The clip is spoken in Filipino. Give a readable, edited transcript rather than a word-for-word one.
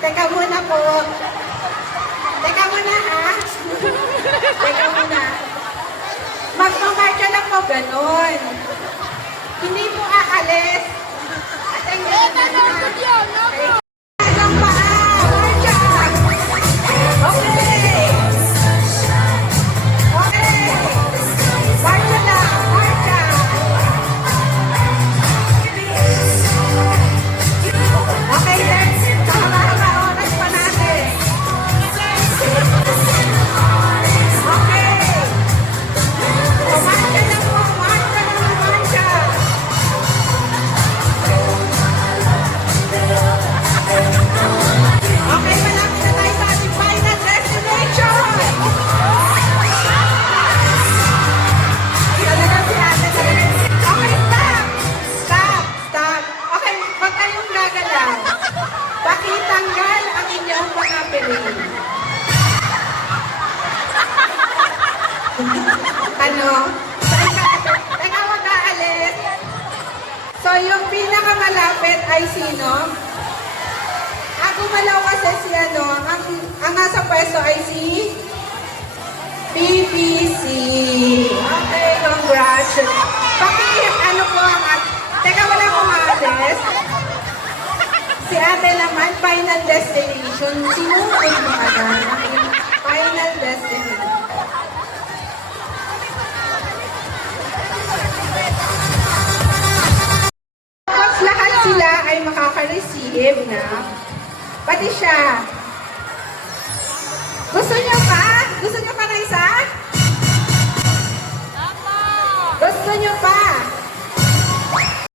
Teka muna po. Teka muna ha. Teka muna. Magmamarcha lang po ganon. Hindi po aalis. At ang ganon na. Hanggang paa. Marcha. Okay. Okay. Marcha lang. Marcha. Okay, let's. Haba-haba oras pa natin. Okay. Marcha lang po. Marcha lang. Marcha. Okay, malapit na tayo sa ating final destination. Talaga si ate. Okay, stop. Stop. Stop. Okay, huwag kayong gagalaw. Pakitanggal ang inyong mga piling. Ano? Teka, wag aalis. So, yung pinakamalapit ay sino? Gumalaw kasi si ano, ang nasa pwesto ay si PPC. Okay, congratulations. Ano po ang teka, wala pong address. Si ate naman, final destination. Sinunod mo agad ang final destination. Tapos lahat sila ay makaka-receive na pati siya. Gusto niyo pa? Gusto niyo pa na isa? Gusto niyo pa?